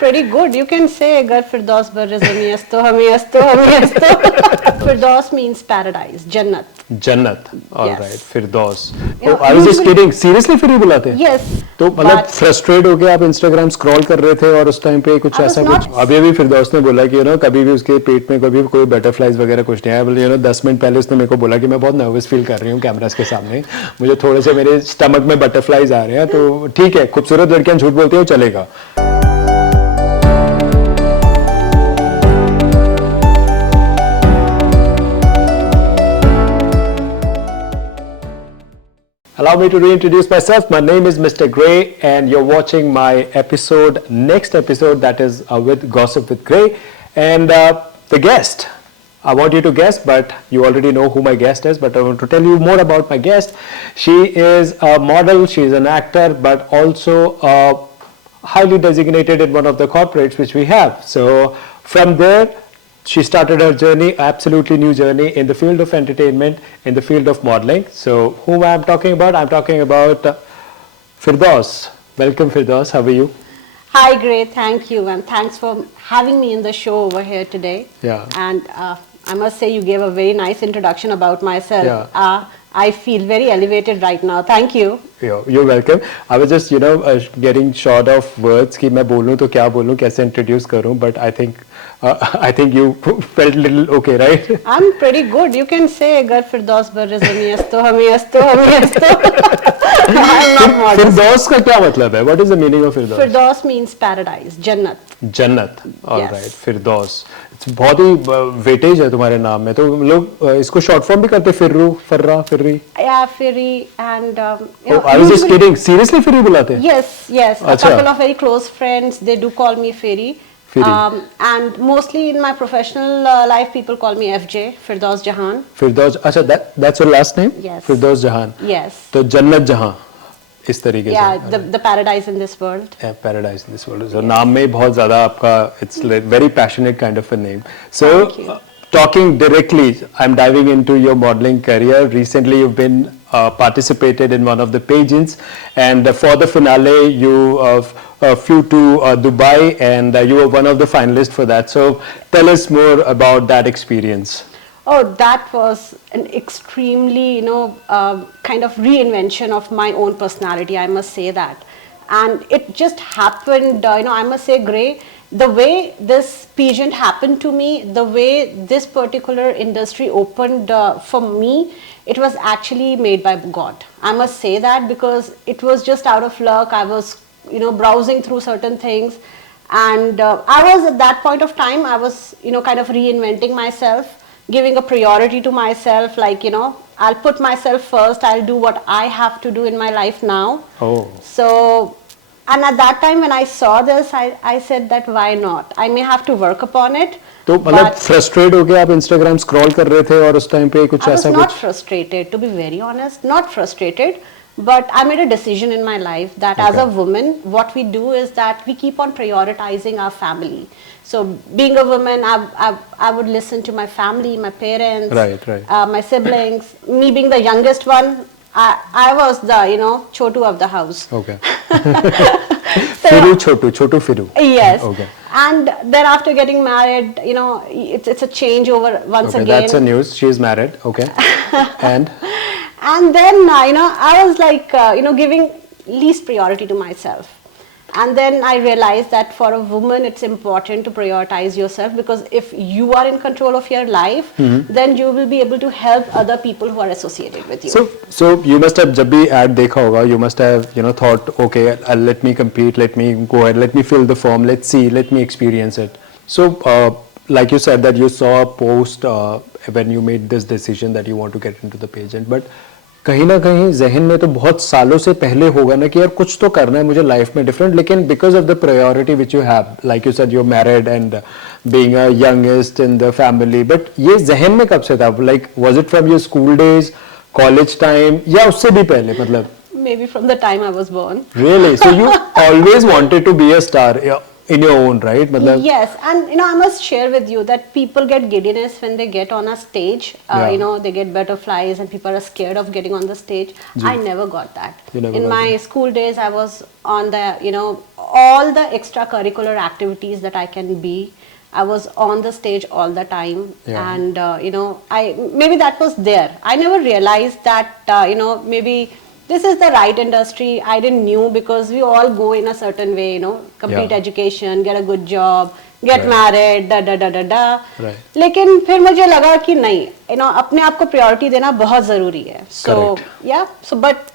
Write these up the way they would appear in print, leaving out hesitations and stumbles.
Pretty good. You can say Gar Firdaus barizami asto hami asto hami asto. Firdaus means paradise, Jannat. Jannat. All Yes. right. Firdaus. You know, Oh, I was just usually- kidding. Seriously फिर ही बुलाते हैं? Yes. तो मतलब but frustrate होके आप Instagram scroll कर रहे थे और उस टाइम पे कुछ I was ऐसा not- कुछ अभी फिरदौस ने बोला कि कभी भी उसके पेट में कभी कोई बटरफ्लाइज वगैरह कुछ नहीं आया बोले 10 मिनट पहले उसने मेरे को बोला कि मैं बहुत नर्वस फील कर रही हूँ कैमरास के सामने मुझे थोड़े से मेरे स्टमक में बटरफ्लाइज आ रहे हैं तो ठीक है खूबसूरत लड़कियां झूठ बोलती है चलेगा. Allow me to reintroduce myself. My name is Mr. Gray and you're watching my next episode that is with Gossip with Gray. And the guest, I want you to guess, but you already know who my guest is, but I want to tell you more about my guest. She is a model, she is an actor, but also highly designated in one of the corporates which we have. So from there, she started her journey, absolutely new journey in the field of entertainment, in the field of modeling. So whom I'm talking about? I'm talking about Firdaus. Welcome Firdaus, how are you? Hi, Gray. Thank you, and thanks for having me in the show over here today. Yeah. And I must say, you gave a very nice introduction about myself. Yeah. I feel very elevated right now. Thank you. You're welcome. I was just, getting short of words कि मैं बोलूँ तो क्या बोलूँ, कैसे introduce करूँ, but I think you felt a little okay, right? I'm pretty good. You can say Gar Firdaus barizami asto hami asto hami asto. I'm not modest. Firdaus का क्या मतलब है? What is the meaning of Firdaus? Firdaus means paradise, Jannat. जन्नत. All Yes. right. Firdaus. बहुत ही weightage है तुम्हारे नाम में तो लोग इसको शॉर्ट फॉर्म भी करते फिर्रू फर्रा फिर्री. Yeah, Firi and I was just kidding. Seriously free बुलाते हैं? Yes. A अच्छा. couple of very close friends, they do call me Firi. Firi. And mostly in my professional life, people call me FJ, Firdaus Jahan. फिरदौस. अच्छा, that's your last name? Yes. फिरदौस जहान. Yes. तो जन्नत जहां इस तरीके Yeah, से. the paradise in this world. Paradise in this world. So नाम में बहुत ज़्यादा आपका it's like very passionate kind of a name. So Thank you. Talking directly, I'm diving into your modeling career. Recently, you've been participated in one of the pageants, and for the finale, you flew to Dubai, and you were one of the finalists for that. So tell us more about that experience. Oh, that was an extremely, kind of reinvention of my own personality, I must say that. And it just happened, I must say, Gray, the way this pageant happened to me, the way this particular industry opened for me, it was actually made by God. I must say that because it was just out of luck. I was, browsing through certain things. And I was at that point of time, I was, kind of reinventing myself, giving a priority to myself, like, I'll put myself first, I'll do what I have to do in my life now. Oh. So, and at that time when I saw this, I said that why not? I may have to work upon it. तो मतलब frustrate होके आप Instagram scroll कर रहे थे और उस time पे कुछ I was ऐसा not कुछ. frustrated, to be very honest, not frustrated. But I made a decision in my life that as a Okay. woman, what we do is that we keep on prioritizing our family. So being a woman, I would listen to my family, my parents, Right. my siblings. Me being the youngest one, I was the, chotu of the house. Okay. Firu chotu firu. Yes. Okay. And then after getting married, it's a changeover once Okay, again. that's a news. She is married. Okay. And And then, I was like, giving least priority to myself. And then I realized that for a woman, it's important to prioritize yourself because if you are in control of your life, then you will be able to help other people who are associated with you. So you must have जब भी ad देखा होगा, you must have thought, okay, let me compete, let me go ahead, let me fill the form, let's see, let me experience it. So like you said that you saw a post when you made this decision that you want to get into the pageant, but कहीं ना कहीं जहन में तो बहुत सालों से पहले होगा ना कि यार कुछ तो करना है मुझे लाइफ में डिफरेंट, लेकिन because of the priority which you have, like you said you married and being a youngest in the family, but ये जहन में कब से था? Like was it from your school days, college time, या उससे भी पहले? मतलब maybe from the time I was born. Really? So you always wanted to be a star? in your own, right? Matlab, Yes, and I must share with you that people get giddiness when they get on a stage. Yeah. They get butterflies, and people are scared of getting on the stage. I never got that. You never In got my that. school days, I was on all the extracurricular activities that I can be. I was on the stage all the time, Yeah. and I maybe that was there. I never realized that maybe this is the right industry. I didn't knew because we all go in a certain way, complete Yeah. education, get a good job, get Right. married, da da da da da. Right. लेकिन फिर मुझे लगा कि नहीं, अपने आप को priority देना बहुत जरूरी है. So Correct. yeah, so but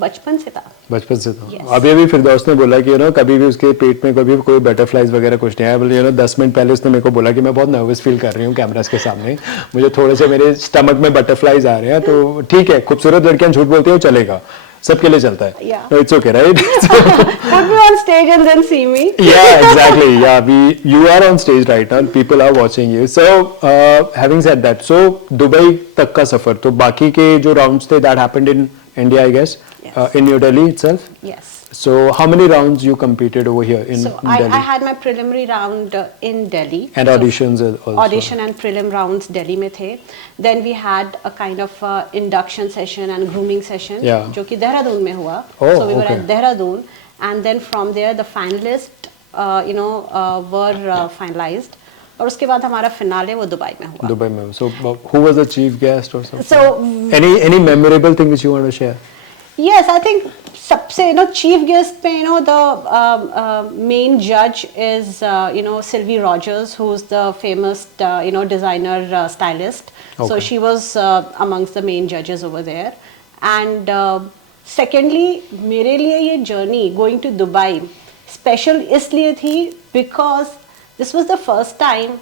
बचपन से था. बचपन से था. Yes. अभी अभी फिरदौस ने बोला कि कभी भी उसके पेट में कभी कोई बटरफ्लाइज वगैरह कुछ नहीं आया. बोले 10 मिनट पहले उसने मेरे को बोला कि मैं बहुत नर्वस फील कर रही हूँ कैमरास के सामने, मुझे थोड़े से मेरे स्टमक में बटरफ्लाइज आ रहे हैं. तो ठीक है, खूबसूरत लड़कियां झूठ बोलती है, चलेगा, सबके लिए चलता है. Yeah. No, it's okay, right? Put me on stage and then see me. Yeah, exactly. Yeah, you are on stage right now. People are watching you. So, having said that, so Dubai तक का सफर, तो बाकी के जो rounds थे that happened in India, I guess, Yes. in New Delhi itself. Yes. So, how many rounds you competed over here in So Delhi? I had my preliminary round in Delhi. And So auditions also. audition and prelim rounds Delhi में थे. Then we had a kind of induction session and grooming session, Yeah. जो कि देहरादून में हुआ. Oh, so we were okay. at Dehradun, and then from there the finalists, were finalized. और उसके बाद हमारा फिनाले वो दुबई में हुआ. Dubai में. So, who was the chief guest or something? So Any memorable thing which you want to share? yes, I think सबसे chief guest पे the main judge is Sylvie Rogers, who's the famous designer stylist. So Okay. she was amongst the main judges over there. And secondly, मेरे लिए ये journey going to Dubai special इसलिए थी because this was the first time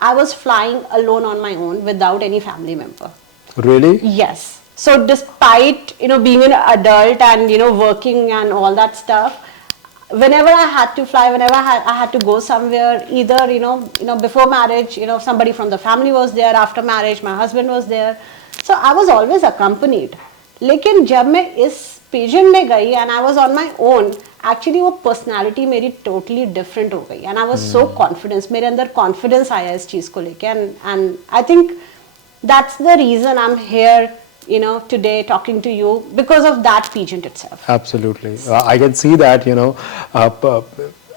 I was flying alone on my own without any family member. Really? Yes. So despite being an adult and working and all that stuff, whenever I had to fly, whenever I had to go somewhere, either before marriage, somebody from the family was there. After marriage, my husband was there. So I was always accompanied. लेकिन जब मैं इस pageant में गई and I was on my own, actually वो personality मेरी totally different हो गई and I was so confident. मेरे अंदर confidence आया इस चीज को लेके and I think that's the reason I'm here today talking to you because of that pageant itself. Absolutely. I can see that,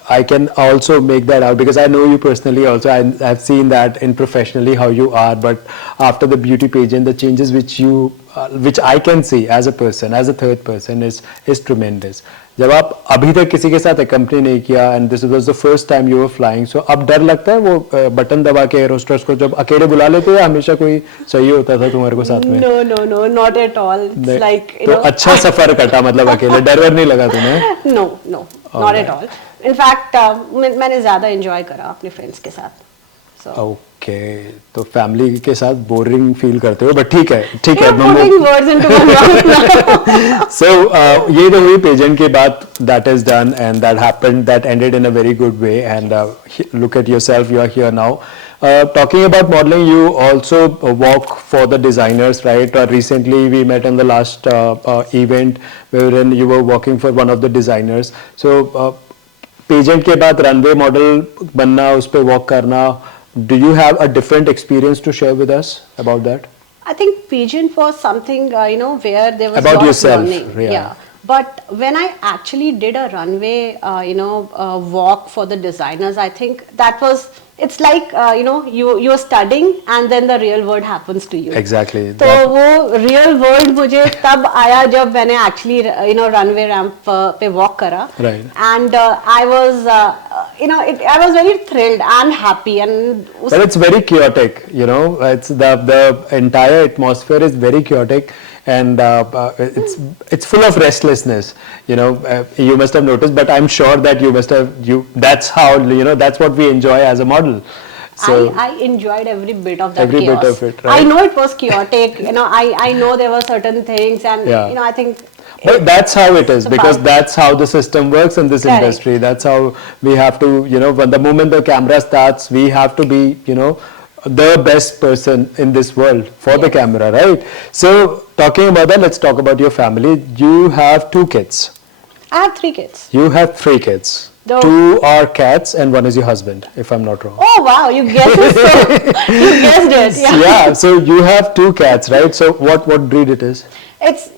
I can also make that out because I know you personally also. I've seen that in professionally how you are, but after the beauty pageant, the changes which I can see as a person, as a third person is tremendous. जब आप अभी तक किसी के साथ accompany नहीं किया and this was the first time you were flying, so अब डर लगता है वो बटन दबा के एयर होस्टेस को जब अकेले बुला लेते हैं, हमेशा कोई चाहिए होता था तुम्हारे को साथ में? No, not at all. It's like तो अच्छा सफर कटा, मतलब अकेले डर वर नहीं लगा तुम्हें? No, not at all. In fact, मैंने ज़्यादा enjoy करा अपने friends के साथ. So. Okay, तो फैमिली के साथ बोरिंग फील करते हो, बट ठीक है. You're putting words into my mouth now. So ये तो हुई पेजेंट के बाद, that is done and that happened, that ended in a very good way and look at yourself, you are here now. Talking about modeling, you also work for the designers, right? Recently we met on the last event wherein you were working for one of the designers. So pageant के बाद runway model बनना, उस पे walk करना, do you have a different experience to share with us about that? I think pageant was something where there was About a lot yourself, of learning. yeah. But when I actually did a runway walk for the designers, I think that was, it's like you're studying and then the real world happens to you. Exactly. तो वो real world मुझे तब आया जब मैंने actually runway ramp पे walk करा. Right. And I was I was very thrilled and happy and. But it's very chaotic, it's the entire atmosphere is very chaotic and it's full of restlessness, you must have noticed, but I'm sure that that's how, that's what we enjoy as a model. So I enjoyed every bit of that every chaos. bit of it, right? I know it was chaotic, I know there were certain things and I think. But that's how it is, because part. that's how the system works in this Correct. industry. That's how we have to, when the moment the camera starts, we have to be, the best person in this world for the camera, right? So talking about that, let's talk about your family. You have 2 kids. I have 3 kids. You have 3 kids. Two are cats and one is your husband, if I'm not wrong. Oh wow, you guessed it. So you guessed it. Yeah. Yeah, so you have two cats, right? So what breed it is? It's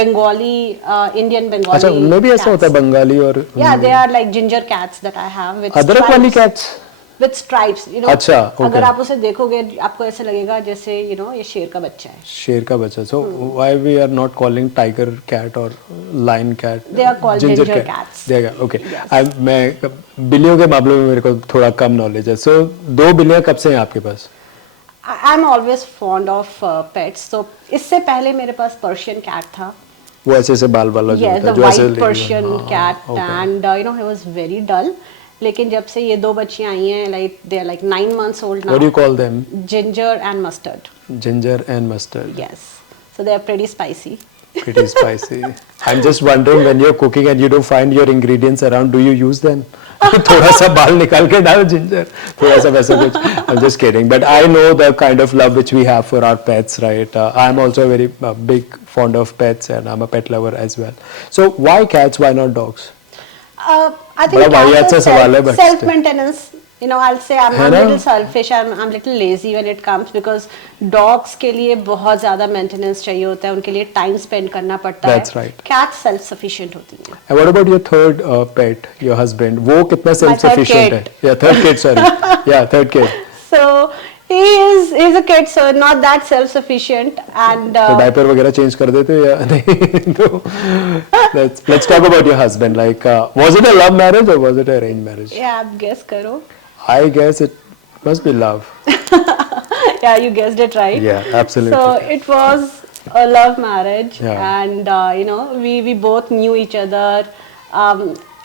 Bengali, Indian Bengali. अच्छा, मैं भी ऐसा होता है बंगाली और Yeah, they are like ginger cats that I have with अदरक वाली cats. With stripes, अच्छा, okay. अगर आप उसे देखोगे आपको ऐसे लगेगा जैसे ये शेर का बच्चा है. शेर का बच्चा. So why we are not calling tiger cat or lion cat? They are called ginger cats. They are okay. Yes. मैं बिल्लियों के मामले में मेरे को थोड़ा कम नॉलेज है. So दो बिल्लियां कब से हैं आपके पास? I'm always fond of pets. So इससे पहले मेरे पास Persian cat था. वो ऐसे से बाल वाला जो होता है, जो ऐसे white Persian cat, and he was very dull. लेकिन जब से ये दो बच्चियां आई हैं, they are like 9 months old now. What do you call them? Ginger and mustard. Ginger and mustard. Yes. So they are pretty spicy. Pretty spicy. I'm just wondering, when you're cooking and you don't find your ingredients around, do you use them? थोड़ा सा बाल निकाल के डालो ginger, थोड़ा सा वैसा कुछ. I'm just kidding, but I know the kind of love which we have for our pets, right? I'm also very big fond of pets, and I'm a pet lover as well. So why cats? Why not dogs? I think self-maintenance. I'll say I'm a little selfish. I'm a little lazy when it comes, because dogs के लिए बहुत ज़्यादा maintenance चाहिए होता है, उनके लिए time spend करना पड़ता है. That's right. Cats self-sufficient होती हैं. And what about your third pet, your husband? वो कितना self-sufficient है? Yeah, third kid. Sorry. Yeah, third kid. So he's a kid, so not that self-sufficient, and तो diaper वगैरह change कर देते हो या नहीं? तो let's talk about your husband. Like, was it a love marriage or was it an arranged marriage? Yeah, आप guess करो. I guess it must be love. Yeah, you guessed it right. Yeah, absolutely. So it was a love marriage, yeah. And we both knew each other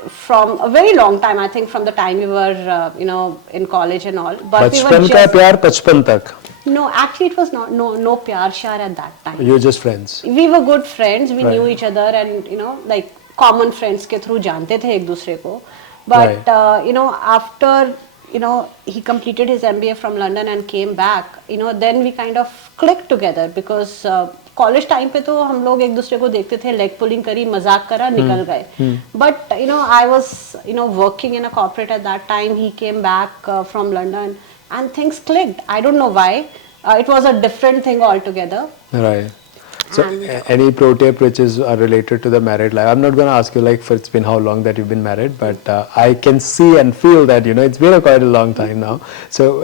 from a very long time. I think from the time we were in college and all. But बचपन का प्यार बचपन तक. No, actually it was not no pyar shar at that time. You were just friends. We were good friends. We knew each other, and like common friends के through जानते थे एक दूसरे को. But after he completed his MBA from London and came back, then we kind of clicked together, because college time पे तो हम लोग एक दूसरे को देखते थे, leg pulling करी, मजाक करा, निकल गए. But I was working in a corporate at that time. He came back from London, and things clicked. I don't know why. It was a different thing altogether. Right. So any pro tip which is related to the married life? I'm not going to ask you like it's been how long that you've been married, but I can see and feel that it's been quite a long time now. So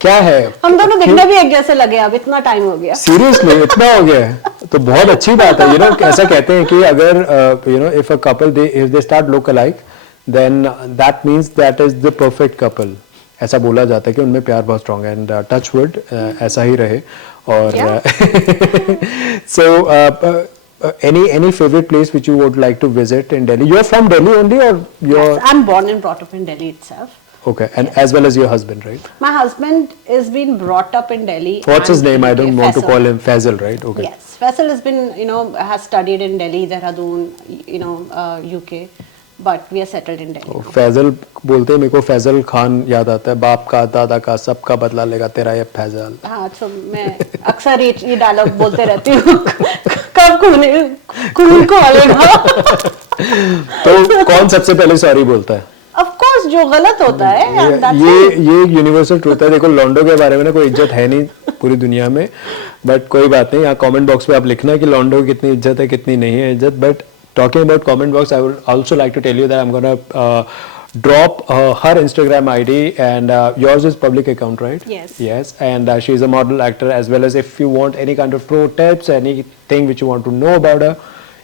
क्या है? हम दोनों दिखने भी एक जैसे लगे अब, इतना टाइम हो गया. Seriously, इतना हो गया है तो बहुत अच्छी बात है. ऐसा कहते हैं कि अगर if a couple if they start look alike, then that means that is the perfect couple. ऐसा बोला जाता है कि उनमें प्यार बहुत strong है, and touch wood ऐसा ही रहे. Or so any favorite place which you would like to visit in Delhi? You're from Delhi only, or you're? Yes, I'm born and brought up in Delhi itself. Okay, and as well as your husband, right? My husband has been brought up in Delhi. What's his name? I don't want to call him Faisal, right? Okay. Yes, Faisal has been has studied in Delhi, Dehradun, UK. But we are settled in Delhi. Faizal बोलते हैं, मेरे को फैजल खान याद आता है, बाप का दादा का सबका बदला लेगा तेरा ये फैजल. हाँ, तो मैं अक्सर ये डायलॉग बोलते रहती हूँ. कब खून को आलेगा. तो कौन सबसे पहले सॉरी बोलता है? Of course, जो गलत होता है. ये यूनिवर्सल ट्रूथ है. देखो लॉन्डो के बारे में ना कोई इज्जत है नहीं पूरी दुनिया में, बट कोई बात नहीं. यहाँ कमेंट बॉक्स पे आप लिखना कि लॉन्डो की कितनी इज्जत है कितनी नहीं है इज्जत. But talking about comment box, I would also like to tell you that I'm gonna drop her Instagram ID, and yours is public account, right? Yes. Yes, and she's a model, actor, as well as if you want any kind of pro tips, anything which you want to know about her,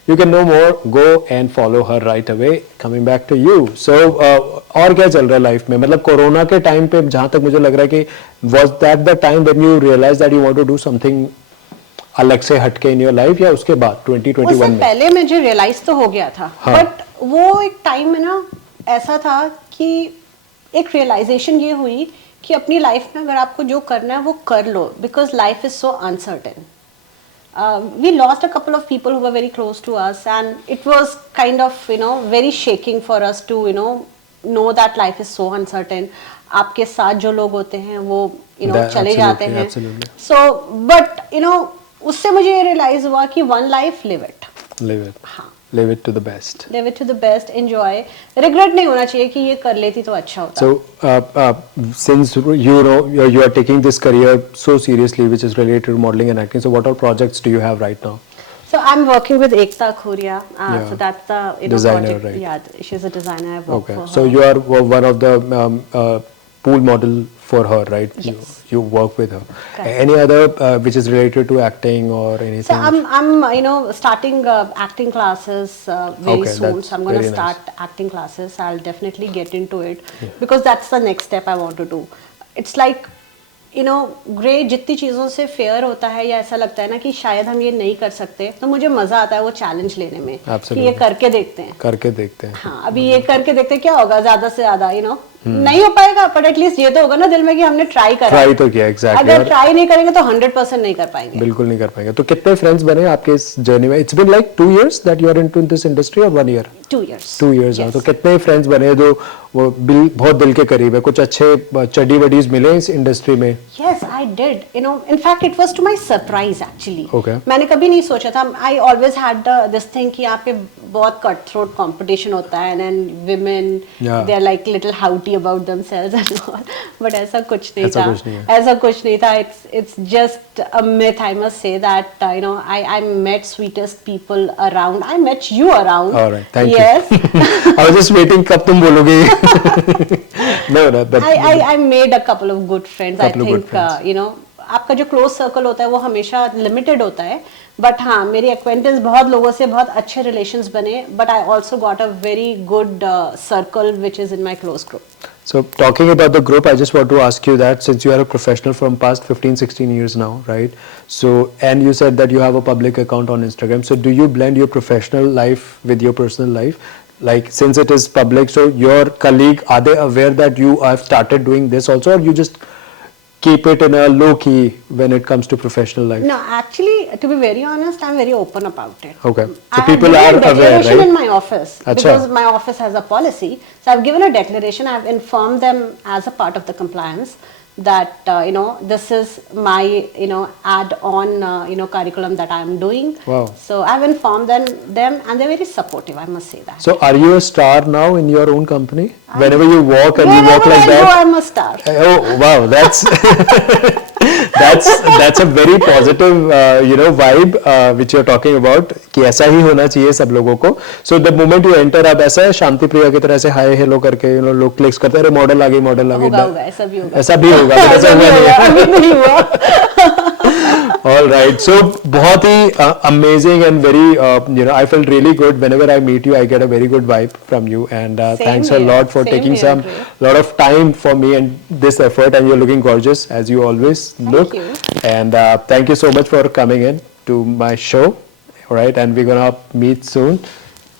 you can know more. Go and follow her right away. Coming back to you, so और क्या चल रहा है life में? मतलब corona के time पे जहाँ तक मुझे लग रहा है कि was that the time when you realized that you want to do something अलग से हटके इन योर लाइफ, या उसके बाद 2021 में? पहले मुझे रियलाइज तो हो गया था, बट वो एक टाइम में ना ऐसा था कि एक रियलाइजेशन ये हुई कि अपनी लाइफ में अगर आपको जो करना है वो कर लो, because life is so uncertain. We lost a couple of people who were very close to us, and it was kind of very shaking for us to know that life is so uncertain. आपके साथ जो लोग होते हैं वो चले जाते हैं. So but उससे मुझे ये रियलाइज हुआ कि one life live it. Live it. हाँ, Live it to the best. Live it to the best, enjoy. Regret नहीं होना चाहिए कि ये कर लेती तो अच्छा होता. So, since you know you are taking this career so seriously, which is related to modeling and acting, so what all projects do you have right now? So I'm working with Ekta Khuria. Yeah. So that's the Designer, project. right. Yeah, she's a designer. I work Okay, for her. so you are one of the pool model for her, right? Yes. You work with her. Correct. Any other which is related to acting or anything? So I'm starting acting classes very Okay, soon. that's So I'm going to very nice. start acting classes. I'll definitely get into it because that's the next step I want to do. It's like grey जितनी चीज़ों से fair होता है या ऐसा लगता है ना कि शायद हम ये नहीं कर सकते, तो मुझे मजा आता है वो चैलेंज लेने में कि ये करके देखते हैं. हाँ, अभी ये करके देखते हैं क्या होगा, ज्यादा से ज्यादा नहीं हो पाएगा, बट एटलीस्ट ये तो होगा ना दिल में कि हमने ट्राई तो किया. एग्जैक्टली. अगर ट्राई नहीं करेंगे तो 100% नहीं कर पाएंगे. बिल्कुल नहीं कर पाएंगे. तो कितने फ्रेंड्स बने आपके इस जर्नी में? It's been like 2 years that you are into this industry or 1 year? 2 years. 2 years. Yes. तो कितने फ्रेंड्स बने जो वो बहुत दिल के करीब है? कुछ अच्छे चड्डी बडीज मिले इस इंडस्ट्री में? Yes, I did. In fact, it was to my surprise actually. Okay. मैंने कभी नहीं सोचा था. I always had this thing कि यहाँ पे बहुत cutthroat competition होता है, and then women they are like little haughty about themselves and all. But ऐसा कुछ नहीं था. ऐसा कुछ नहीं था. It's just a myth. I must say that I met sweetest people around. I met you around. All right, thank yes. you. I was just waiting कब तुम बोलोगे. No, but I made a couple of good friends. I think आपका जो close circle होता है वो हमेशा limited होता है, बट हाँ मेरी एक्वेंटेंस बहुत लोगों से बहुत अच्छे रिलेशंस बने, but I also got a very good circle which is in my close group. So talking about the group, I just want to ask you that since you are a professional from past 15-16 years now, right? So, and you said that you have a public account on Instagram. So do you blend your professional life with your personal life? Like since it is public, so your colleague, are they aware that you have started doing this also, or you just keep it in a low key when it comes to professional life? No, actually, to be very honest, I'm very open about it. Okay. So I people have are given a aware, declaration right? in my office because my office has a policy. So I've given a declaration. I've informed them as a part of the compliance that this is my add-on curriculum that I'm doing. Wow. So I've informed them and they're very supportive. I must say that. So are you a star now in your own company? Whenever you walk and you walk like I that? go, I'm a star. Oh wow, that's a very positive vibe which you're talking about कि ऐसा ही होना चाहिए सब लोगों को. So the moment you enter आप ऐसा है शांति प्रिया की तरह से हाय हेलो करके लोग क्लिक्स करते हैं, अरे मॉडल आ गई होगा ऐसा भी होगा. ऐसा भी होगा. ऐसा नहीं हुआ. All right. So बहुत ही amazing and very I feel really good whenever I meet you. I get a very good vibe from you, and thanks a lot for taking some lot of time for me and this effort. And you're looking gorgeous as you always look. Thank you. And thank you so much for coming in to my show. All right, and we're gonna meet soon.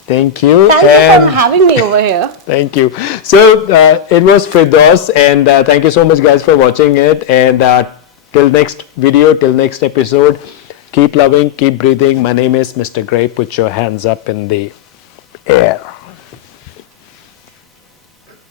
Thank you. Thank you for having me over here. Thank you. So it was Firdaus, and thank you so much guys for watching it. And till next video, till next episode, keep loving, keep breathing. My name is Mr. Gray. Put your hands up in the air.